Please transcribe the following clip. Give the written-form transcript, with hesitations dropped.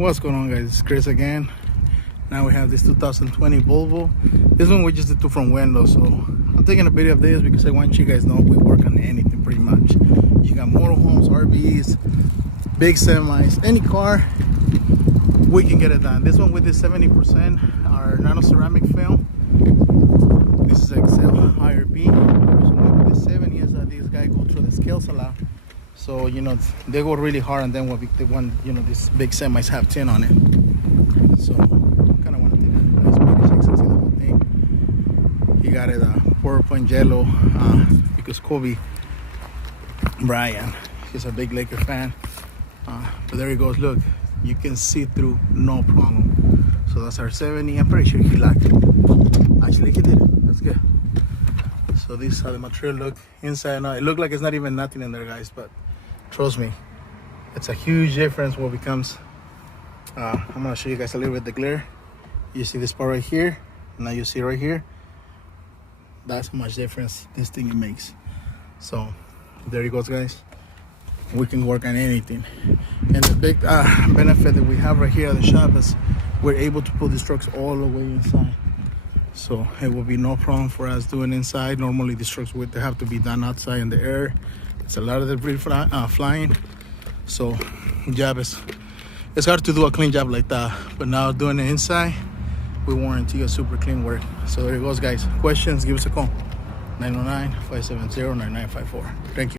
What's going on, guys? It's Chris again. Now we have this 2020 Volvo. This one we just did from windows, so I'm taking a video of this because I want you guys to know we work on anything pretty much. You got motorhomes, RVs, big semis, any car, we can get it done. This one with this 70% our nano ceramic film. This is Excel IRP. There's one with the 7 years that this guy go through the scales a lot. So, you know, they go really hard, and then what the one, you know, these big semis have tint on it. So, kind of want to take a nice body checks and see the whole thing. He got it PowerPoint yellow because Kobe Bryant, he's a big Laker fan. But there he goes. Look, you can see through, no problem. So that's our 70. I'm pretty sure he liked it. Actually, he did it. That's good. So this is how the material look inside. Now it looked like it's not even nothing in there, guys, but trust me, it's a huge difference what becomes. I'm gonna show you guys a little bit the glare. You see this part right here, now you see right here. That's how much difference this thing makes. So there you go, guys. We can work on anything, and the big benefit that we have right here at the shop is we're able to put these trucks all the way inside. So it will be no problem for us doing inside. Normally these trucks would have to be done outside in the air. It's a lot of debris flying. So job is, it's hard to do a clean job like that. But now doing it inside, we warranty a super clean work. So there it goes, guys. Questions, give us a call. 909-570-9954. Thank you.